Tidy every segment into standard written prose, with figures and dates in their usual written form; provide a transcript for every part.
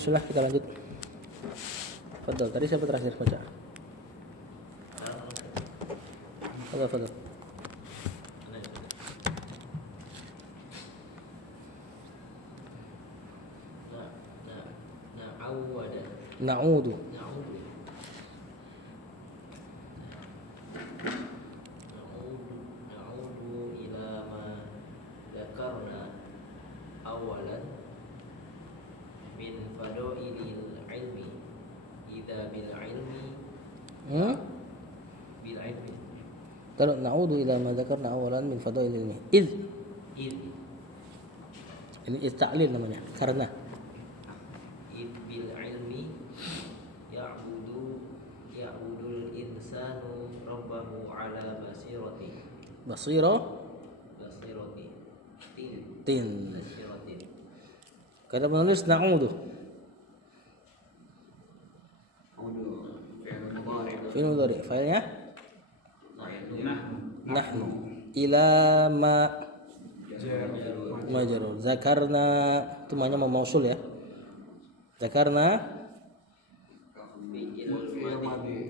Sudah kita lanjut. Fadal, tadi siapa terakhir baca? Fadal. Na'udu ila ma dzakarna awalan min fadailil ilmi idza bil ilmi bil ilmi. Kalau na'udu ila ma dzakarna awalan min fadailil ilmi. Ini ta'lil namanya, karena bil ilmi ya'budul insanu rabbahu ala basirati tin. Kata penulis na'udu fi'il mudhari, failnya nahnu ila ma majrur. Zakarna itu maknanya mau mausul ya. Zakarna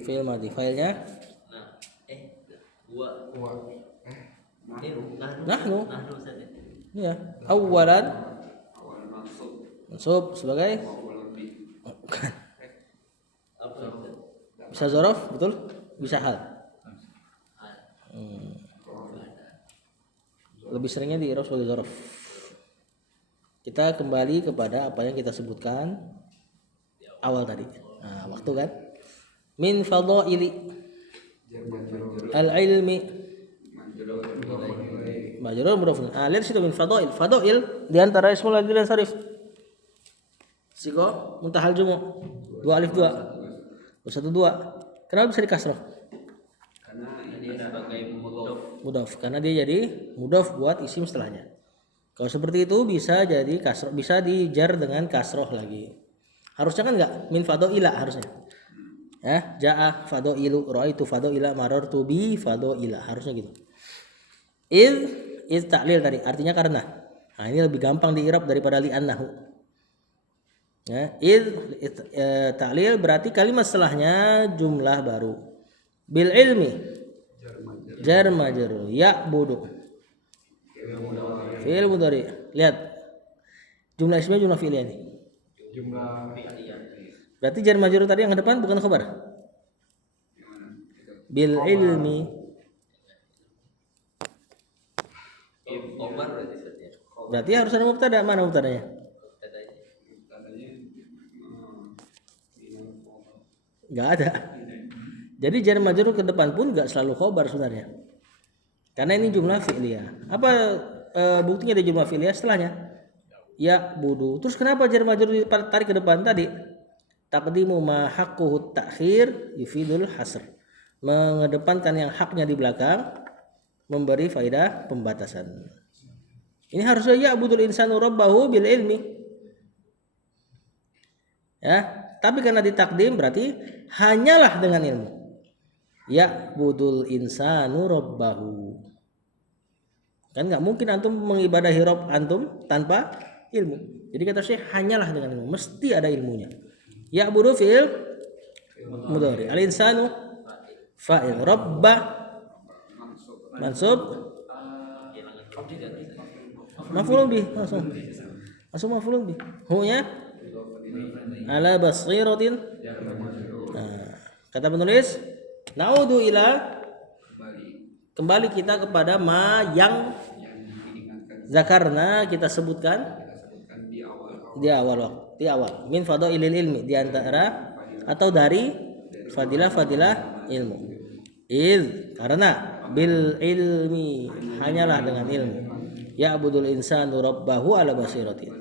fi'il madhi, failnya nahnu ya. Awalan mansub sebagai bukan. Bisa zorof, betul? Bisa hal. Lebih seringnya di i'rab sebagai zorof. Kita kembali kepada apa yang kita sebutkan awal tadi. Nah, waktu kan? Min fadaili al-ilmi majrur mudhaf. Lihat situ min fadail. Fadail di antara ismul ladzi dan sarif. Sigo muntahal jumu. 2 alif 2. 1 2. Kenapa bisa dikasrah? Karena ini sebagai Mudhaf. Karena dia jadi mudhaf buat isim setelahnya. Kalau seperti itu bisa jadi kasroh, bisa dijar dengan kasroh lagi. Harusnya kan enggak min fadaila harusnya. Ya, jaa fadailu, raaitu fadaila, marartu bi fadaila, harusnya gitu. Iz ta'lil tadi artinya karena. Nah, ini lebih gampang diirab daripada li'annahu. Ya, ta'lil berarti kalimat setelahnya jumlah baru. Bil ilmi jar majrur ya'budu fi'il mudhari. Lihat jumlah ismnya jumlah fi'iliyah nih. Jumlah Berarti jar majrur tadi yang ke depan bukan khabar. Bil ilmi. Berarti harus ada mubtada. Mana mubtadanya? Enggak ada. Jadi jar majrur ke depan pun enggak selalu khabar sebenarnya. Karena ini jumlah fi'liyah. Apa buktinya ada jumlah fi'liyah setelahnya? Ya budu. Terus kenapa jar majrur ditarik ke depan tadi? Taqdimu ma haqquhu ta'khir yufidul hasr. Mengedepankan yang haknya di belakang memberi faedah pembatasan. Ini harusnya ya budul insanu rabbahu bil ilmi. Ya, tapi karena ditakdim berarti hanyalah dengan ilmu. Ya budul insanu rabbahu. Kan nggak mungkin antum mengibadahi Rabb antum tanpa ilmu. Jadi kata Syekh hanyalah dengan ilmu, mesti ada ilmunya. Ya budu fi'il mudhari, al insanu fa'il, rabba mansub maf'ulun bih, langsung maf'ulun bih. Hu-nya ala basiratin. Nah, kata penulis na'udu ila, kembali kita kepada ma yang zakarna kita sebutkan di awal min fadailil ilmi, di antara atau dari fadilah ilmu. Karena bil ilmi hanyalah dengan ilmu. Ya'budul insanu rabbahu ala basiratin,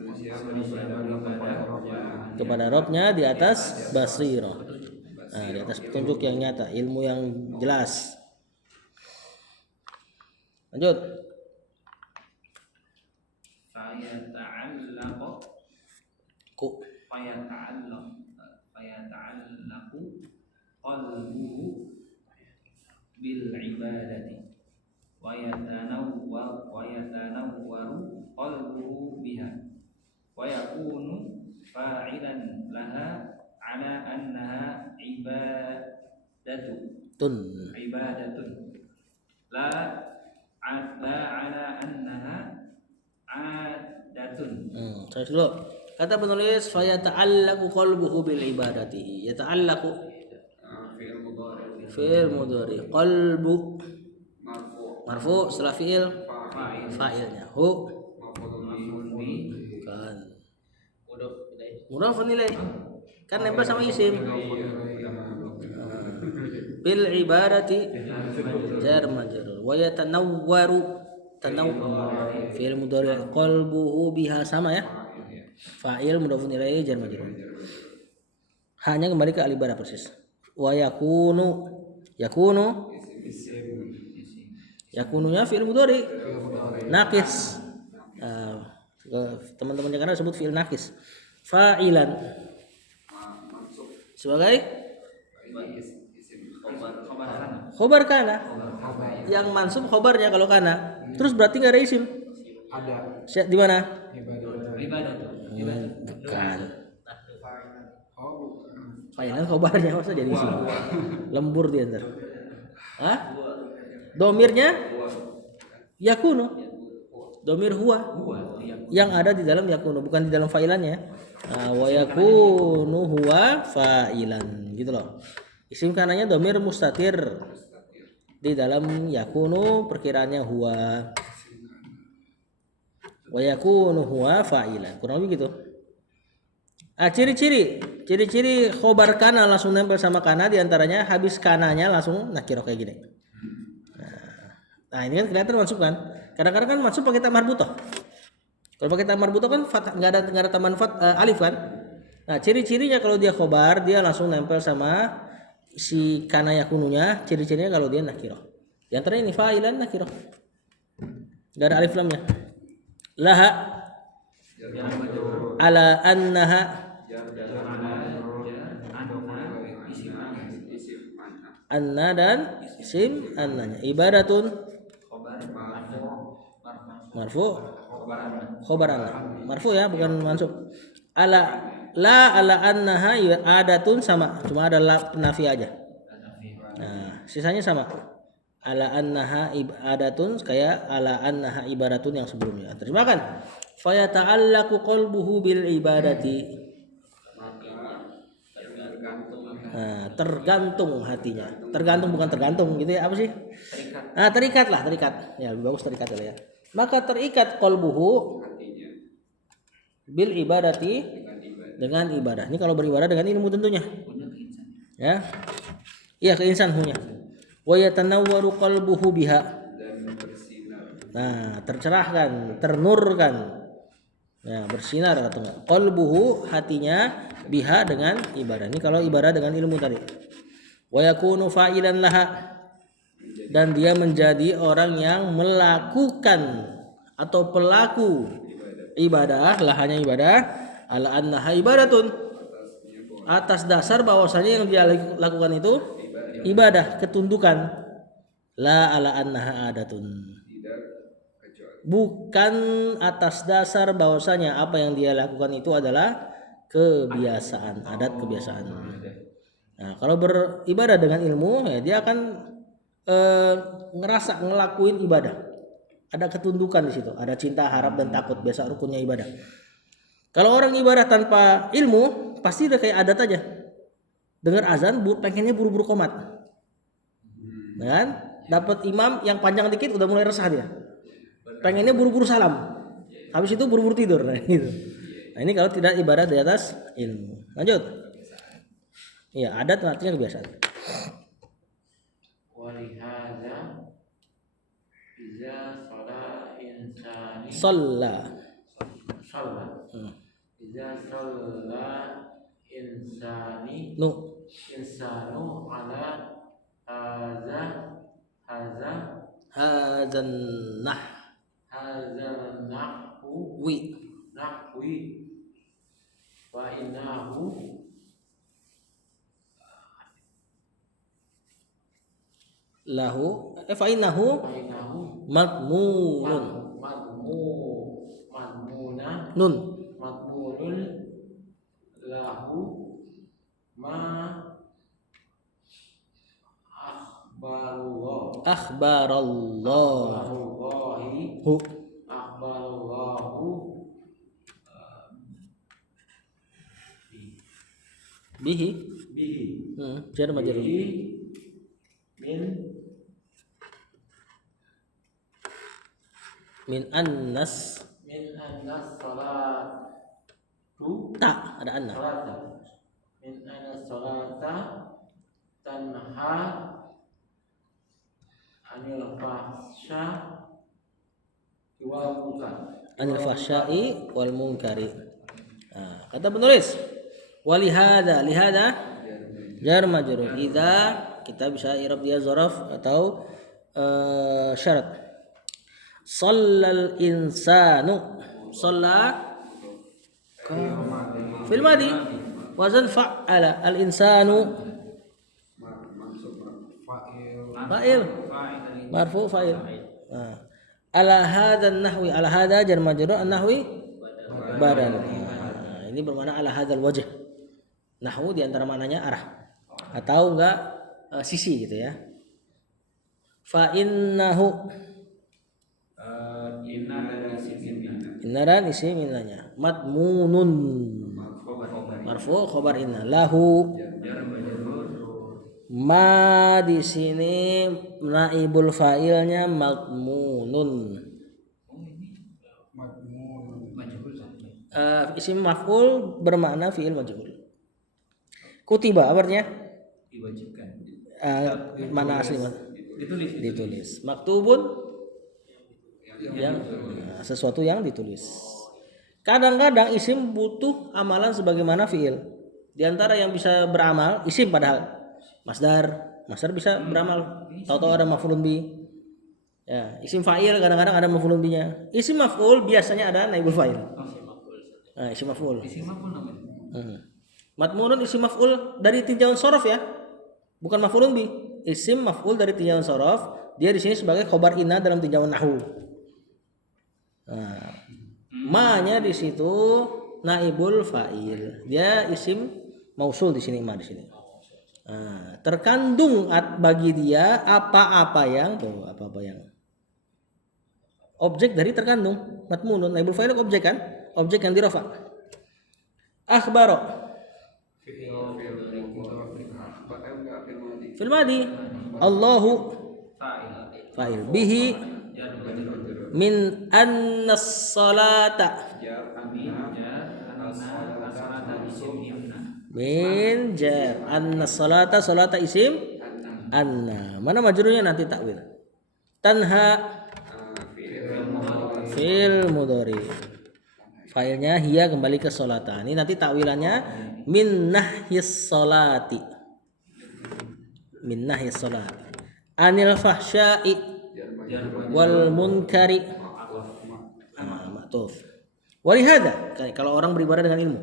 kepada Rabbnya di atas basirah. Nah, di atas petunjuk yang nyata, ilmu yang jelas. Lanjut. Fayata'allaqu qalbuhu bil ibadati wa yatanawwaru qalbuhu biha wa yakunu fa'ilan laha ala annaha tun. ibadatun la ala annaha adatun. Saya dulu. Kata penulis fa yata'allaqu qalbuhu bil ibadatihi. Yata'allaqu fi'il mudhari. Qalbu marfu setelah fi'il fa'ilnya. Hu kan. Mudhafun ilaih. Kan nempel sama isim. Bil ibadati jar majrur. Wa yatanawwaru fi'il mudhari qalbuhu biha sama ya. Fa'il mudhafun ilaihi jar majrur. Hanya kembali ke al-ibadah persis. Wa yakununya fi'il mudhari naqis. Teman-teman yang sebut fi'il naqis. Fa'ilan sebagai khobar kana. Yang mansub khobarnya kalau kana. Terus berarti enggak ada isim. Ada. Di mana? Bukan. Fa'ilan khobarnya masa jadi isim. Lembur dia ntar. Hah? Domirnya yakunu. Domir huwa yang ada di dalam yakunu, bukan di dalam fa'ilannya. Nah, wa yakunu huwa fa'ilan gitu loh. Isim kananya domir mustatir di dalam yakunu, perkiraannya huwa. Wa yakunu huwa fa'ilan, kurang lebih gitu. Ciri-ciri khobar kana langsung nempel sama kana, diantaranya habis kananya langsung nakirah kayak gini. Nah ini kan kelihatan mansub kan. Kadang-kadang kan mansub pakai tamar butoh. Kalau pakai tamar butoh kan fathah, nggak ada tambahan alif kan. Nah ciri-cirinya kalau dia khobar dia langsung nempel sama si kana yakununya. Ciri-cirinya kalau dia nakirah. Di antara ini fa'ilan nakirah. Nggak ada alif lamnya. Laha ala annaha anna dan isim annanya. Ibadatun marfu khobar anna. Marfu ya, bukan mansub. Ala annaha adatun sama, cuma ada la penafi aja. Nah, sisanya sama. Ala annaha adatun kayak ala annaha ibaratun yang sebelumnya. Terjemahkan. Fa yata'allaqu qalbuhu bil ibadati. Nah, tergantung hatinya. Tergantung bukan tergantung gitu ya, apa sih? Nah, terikat. Ya, lebih bagus terikat ya. Maka terikat qalbuhu bil ibadati dengan ibadah. Ini kalau beribadah dengan ilmu tentunya. Ya. Iya, keinsan hunya. Wa yatanawwaru qalbuhu biha. Nah, tercerahkan, ternurkan. Ya, bersinar katanya. Qalbuhu hatinya biha dengan ibadah. Ini kalau ibadah dengan ilmu tadi. Wa yakunu fa'ilan laha, dan dia menjadi orang yang melakukan atau pelaku ibadah, lahanya ibadah, ala annaha ibadatun, atas dasar bahwasanya yang dia lakukan itu ibadah, ketundukan. La ala annaha adatun, bukan atas dasar bahwasanya apa yang dia lakukan itu adalah kebiasaan, adat kebiasaan. Nah, kalau beribadah dengan ilmu ya dia akan ngerasa ngelakuin ibadah. Ada ketundukan di situ, ada cinta, harap dan takut, biasa rukunnya ibadah. Kalau orang ibadah tanpa ilmu pasti udah kayak adat aja. Dengar azan pengennya buru-buru qomat. Kan? Dapat imam yang panjang dikit udah mulai resah dia. Pengennya buru-buru salam. Habis itu buru-buru tidur gitu. Nah, ini kalau tidak ibadah di atas ilmu. Lanjut. Iya, adat artinya kebiasaan. Walihada iza sholat insani Shalla. iza sholat insani Nu. insanu ala Hadzan nahwi wa innahu lahu fa innahu madmunun nun lahu ma akhbarullah akhbarallahu akhbarallahu bihi bihi jar majrur bihi min annas salatu ta ada anna salata min anna salata tanha anil fahsya wal munkar anil fahsya'i wal munkari. Nah, kata penulis walihada lihada jar majrur idza kita bisa i'rab dia zaraf atau syarat. Shallal insanu shalla fil madi wazan fa'ala al insanu fa'il marfu fa'il. Nah, ala hadzal nahwi ala hadza jar majrur an nahwi badan. Nah, ini bermakna ala hadzal wajh. Nahwu di antara maknanya arah atau enggak sisi gitu ya. Fa innahu inna dan isim innanya madmunun marfu khabar inna lahu ma di sini naibul fa'ilnya madmunun isim maf'ul bermakna fi'il majhul. Kutiba apa artinya? Diwajibkan. Mana asli ditulis. Maktubun yang sesuatu yang ditulis. Kadang-kadang isim butuh amalan sebagaimana fi'il. Di antara yang bisa beramal isim padahal masdar bisa beramal. Tahu-tahu ada maf'ulun bi. Ya, isim fa'il kadang-kadang ada maf'ulun bi-nya. Isim maf'ul biasanya ada naibul fa'il. Nah, isim maf'ul. Isim maf'ul namanya. Matmunun isim maf'ul dari tinjauan shorof ya. Bukan maf'ulun bi. Isim maf'ul dari tinjauan shorof, dia di sini sebagai khobar inna dalam tinjauan nahwu. Nah, ma-nya di situ naibul fa'il. Dia isim mausul di sini ma di sini. Nah, terkandung bagi dia apa-apa yang objek dari terkandung. Matmunun naibul fa'il objek kan? Objek yang dirafa. Akhbaro fil madi Allahu fa'il bihi min annas salata min jar annas salata isim anna mana majrurnya nanti takwil tanha fil mudhari fa'ilnya hiya kembali ke salata ini nanti takwilannya min nahyis salati anil fahsya'i wal munkari ma'tuf walihada kalau orang beribadah dengan ilmu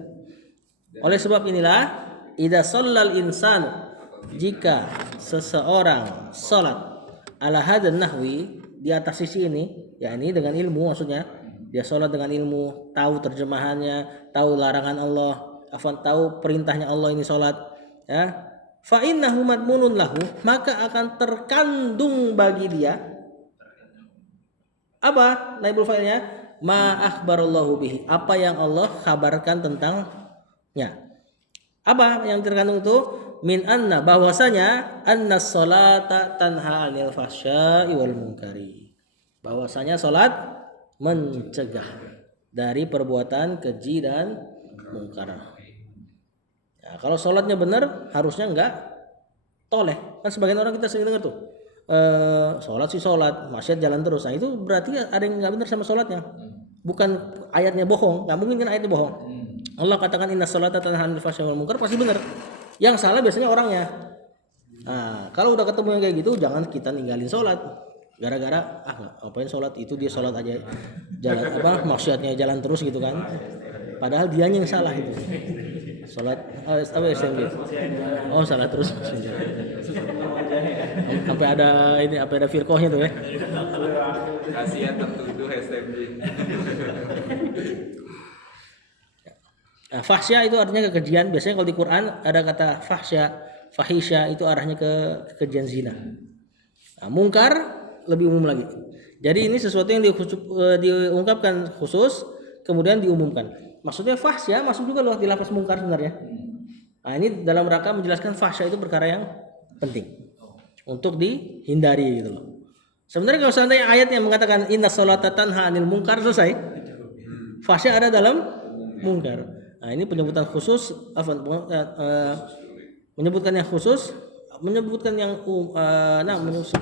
oleh sebab inilah idza shallal insanu jika seseorang salat ala hadzal nahwi di atas sisi ini yakni dengan ilmu maksudnya dia salat dengan ilmu tahu terjemahannya tahu larangan Allah tahu perintahnya Allah ini salat ya fa innahu madmunun lahu maka akan terkandung bagi dia apa naibul fa'ilnya ma akhbarallahu bihi apa yang Allah kabarkan tentangnya apa yang terkandung itu min anna bahwasanya annas salata tanha 'anil fahsya'i wal munkari bahwasanya salat mencegah dari perbuatan keji dan mungkar. Ya, kalau sholatnya benar harusnya enggak toleh. Kan sebagian orang kita sering dengar tuh sholat sih sholat, maksiat jalan terus. Nah itu berarti ada yang enggak benar sama sholatnya. Bukan ayatnya bohong, nggak mungkin kan ayatnya bohong. Allah katakan inna sholata tanha 'anil fahsya'i wal munkar pasti benar. Yang salah biasanya orangnya. Nah, kalau udah ketemu yang kayak gitu jangan kita ninggalin sholat. Gara-gara ngapain sholat itu dia sholat aja jalan maksiatnya jalan terus gitu kan. Padahal dianya yang salah itu. Sholat SMG. Oh salah terus. Sampai ada firqohnya tuh ya. Kasihan tertuduh SMG. Nah, fahsya itu artinya kekejian. Biasanya kalau di Quran ada kata fahsya, fahisya itu arahnya ke kekejian zina. Nah, mungkar lebih umum lagi. Jadi ini sesuatu yang diungkapkan khusus kemudian diumumkan. Maksudnya fahsya masuk juga loh di lafaz mungkar sebenarnya. Nah, ini dalam rangka menjelaskan fahsya itu perkara yang penting untuk dihindari gitu loh. Sebenarnya kalau seandainya ayat yang mengatakan inna sholata tanha 'anil munkar selesai. Fahsya ada dalam mungkar. Nah, ini penyebutan khusus menyebutkan yang khusus, menyebutkan yang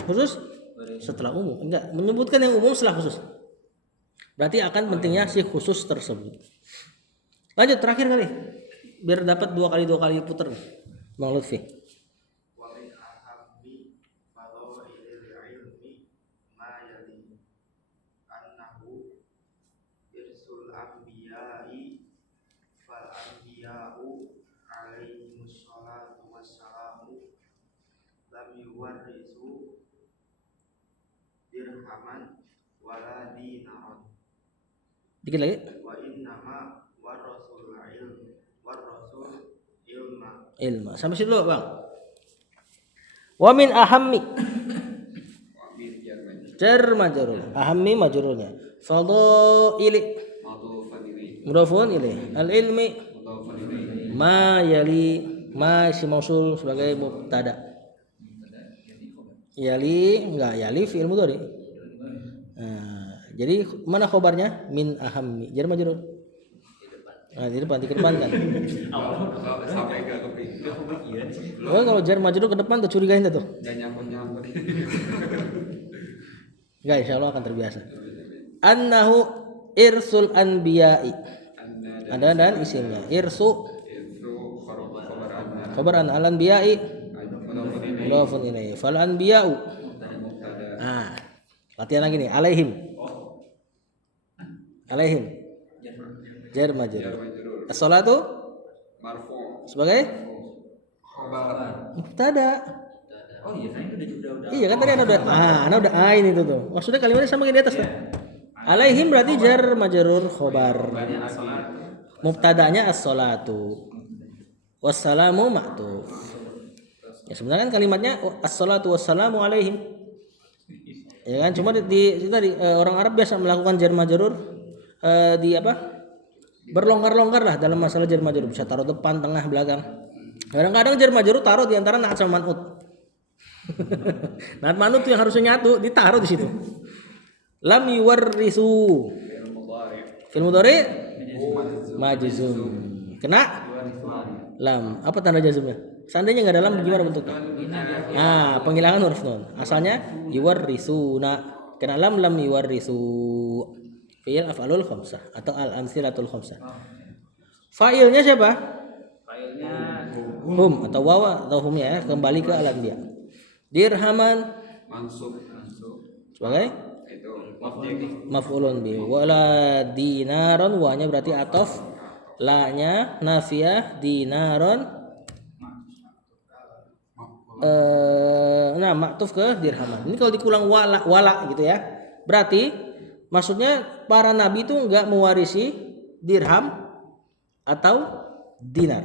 khusus setelah umum. Enggak, menyebutkan yang umum setelah khusus. Berarti akan pentingnya si khusus tersebut. Lanjut terakhir kali. Biar dapat dua kali putar. Bang Lutfi. Dikit lagi. Ilma. Sampai situ dulu, Bang. Wa min ahammi. Jar majrur. Ahammi majrurnya. Fadaili. Mudhafun ilaih. Al ilmi ma yali ma si mausul sebagai mubtada. Yali enggak yali fi'il mudhari. Nah, jadi mana khobarnya? Min ahammi. Jar majrur. Nah, di depan dikedepankan. Sampai ke kepikiran. Oh, kalau jar majrur ke depan tuh curigain tuh. Dan nyambut. Enggak, insyaallah akan terbiasa. Annahu irsul anbiya'i. Ada dan isimnya. Irsu khabaran al anbiya'i mudhafun ilaihi. Fal anbiya'u. Nah, latihan lagi nih. Alaihim. Jar majrur. As-salatu Marfu sebagai khabar. mubtada. Oh iya, saya udah. Iya kan tadi ana udah ain itu tuh. Maksudnya kalimatnya sama kayak di atas tuh. Alaihim berarti jar majrur khobar. Mubtadanya as-salatu. Wassalamu ma'tuf. Ya sebenarnya kan kalimatnya as-salatu wassalamu alaihim. Ya kan cuma di orang Arab biasa melakukan jar majrur berlonggar-longgar lah dalam masalah jar majrur, bisa taruh depan, tengah, belakang. Kadang-kadang jar majrur taruh di antara naat sama man'ut. Naat man'ut yang harusnya nyatu ditaruh di situ. Lam yuwarrisu. Fil mudhari majzum. Kena lam. Apa tanda jazmnya? Seandainya enggak ada lam gimana bentuknya? Nah, penghilangan huruf nun. Asalnya yuwarrisuna. Kena lam yuwarrisu. Fi'il af'alul khamsah atau al-amtsilatul khamsah. Fa'ilnya siapa? Fa'ilnya Hum atau wawa atau hum ya, kembali ke al-anbiya. Dirhaman mansub sebagai itu maf'ulun bi. Wala dinaron wa-nya berarti ataf, la-nya nafiyah, dinaron maktuf ke dirhaman. Ini kalau dikulang wala gitu ya. Berarti maksudnya para nabi itu enggak mewarisi dirham atau dinar.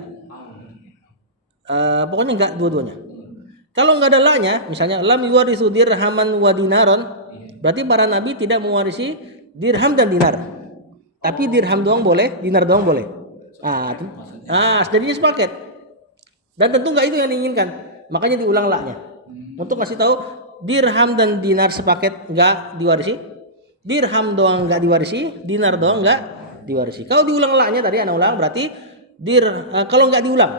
Pokoknya enggak dua-duanya. Kalau enggak ada la-nya, misalnya lam yuwarisu dirhaman wa dinaron, berarti para nabi tidak mewarisi dirham dan dinar. Tapi dirham doang boleh, dinar doang boleh. Jadinya sepaket. Dan tentu enggak itu yang diinginkan. Makanya diulang la-nya. Untuk kasih tahu dirham dan dinar sepaket enggak diwarisi. Dirham doang enggak diwarisi, dinar doang enggak diwarisi. Kalau diulang la-nya tadi ana ulang berarti kalau enggak diulang.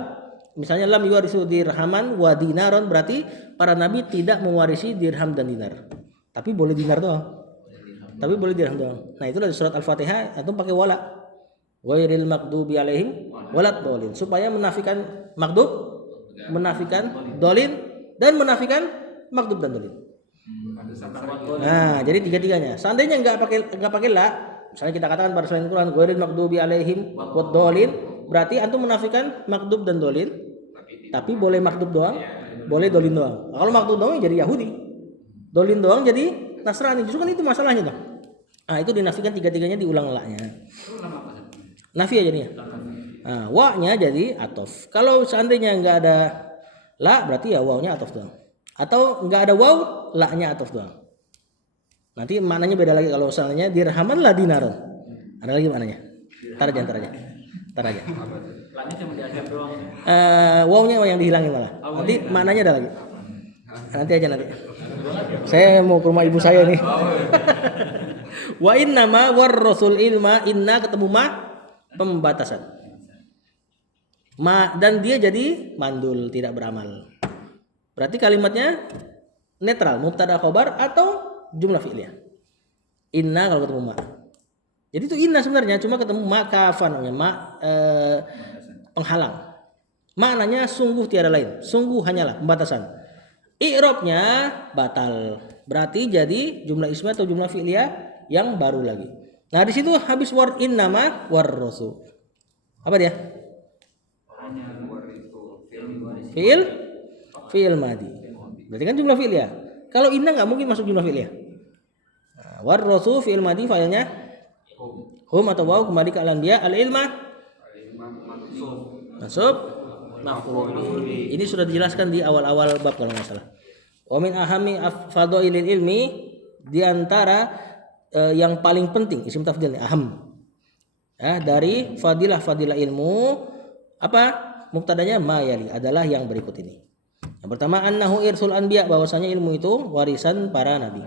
Misalnya lam yuwarisu dirhaman wa dinaron berarti para nabi tidak mewarisi dirham dan dinar. Tapi boleh dinar doang. Tapi boleh dirham doang. Nah, itu dari surat Al-Fatihah atau pakai wala. Ghairil maghdubi alaihim waladdallin supaya menafikan maghdub, menafikan dolin dan menafikan maghdub dan dolin. Nah, jadi tiga-tiganya. Seandainya enggak pakai la, misalnya kita katakan pada selain Quran ghairil maghdubi alaihim waddallin, berarti antum menafikan maghdub dan dolin. Tapi boleh maghdub doang, boleh dolin doang. Kalau maghdub doang jadi Yahudi. Dolin doang jadi Nasrani. Justru kan itu masalahnya tuh. Nah, itu dinafikan tiga-tiganya diulang la-nya. Nafi ya jadinya. Nah, wa-nya jadi atof. Kalau seandainya nggak ada la, berarti ya wawnya atof doang. Atau nggak ada waw, la-nya atof doang. Nanti maknanya beda lagi kalau misalnya dirhaman la dinaron. Ada lagi maknanya. Ntar aja. Lanjut cuma di akhir doang. Wawnya yang dihilangin malah. Nanti maknanya ada lagi. Nanti aja. Saya mau ke rumah ibu saya nih. Wa inna ma war rasul ilma, inna ketemu ma pembatasan. Ma dan dia jadi mandul, tidak beramal. Berarti kalimatnya netral, mubtada khobar atau jumlah fi'liyah. Inna kalau ketemu ma. Jadi itu inna sebenarnya, cuma ketemu ma kafan, penghalang. Maknanya sungguh tiada lain, sungguh hanyalah pembatasan. I'rabnya batal. Berarti jadi jumlah ismiyah atau jumlah fi'liyah yang baru lagi. Nah, di situ habis war innama war rasul. Apa dia? Fi'il madi. Berarti kan jumlah fi'liyah. Kalau inna enggak mungkin masuk jumlah fi'liyah. Nah, war rasul fi'il madi fa'ilnya hum atau waw kembali ke al-anbiya, al-ilma mansub maf'ul. Ini sudah dijelaskan di awal-awal bab kalau nggak salah. Wa min ahami fadhailil ilmi, di antara yang paling penting isim tafdil aham. Ya, dari fadilah ilmu apa? Mubtadanya ma yali adalah yang berikut ini. Yang pertama annahu irsul anbiya, bahwasanya ilmu itu warisan para nabi.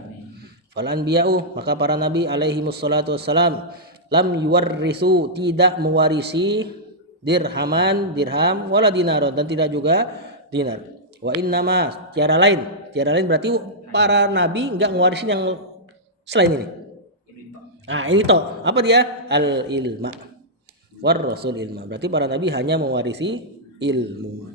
Fal anbiya'u, maka para nabi alaihi wassalatu wassalam lam yuwarrisu, tidak mewarisi dirham wala dinar, dan tidak juga dinar. Wa innama, tiada lain berarti para nabi enggak mewarisi yang selain ini. Nah, ini toh apa dia? Al ilma war rasul ilma, berarti para nabi hanya mewarisi ilmu.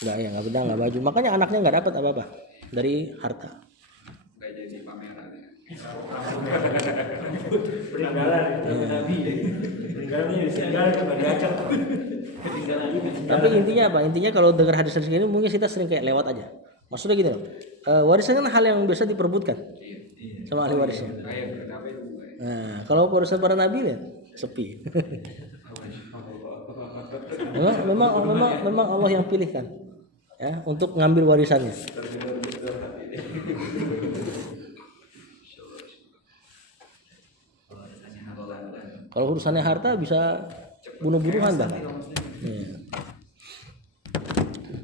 Enggak beda, enggak baju. Makanya anaknya enggak dapat apa-apa dari harta. Enggak jadi pameran. Peninggalan itu Nabi. Peninggalannya ditinggalkan enggak diacak. Tapi intinya apa? Intinya kalau dengar hadis-hadis ini mungkin kita sering kayak lewat aja. Maksudnya gini loh. Warisan kan hal yang biasa diperbutkan sama ahli warisnya. Nah, kalau warisan para nabi lihat sepi. memang Allah yang pilihkan ya untuk ngambil warisannya. Kalau urusannya harta bisa bunuh-bunuhan bahkan. Ya.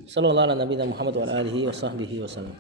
Sallallahu alaihi Muhammad wa alihi wa sahbihi wasallam.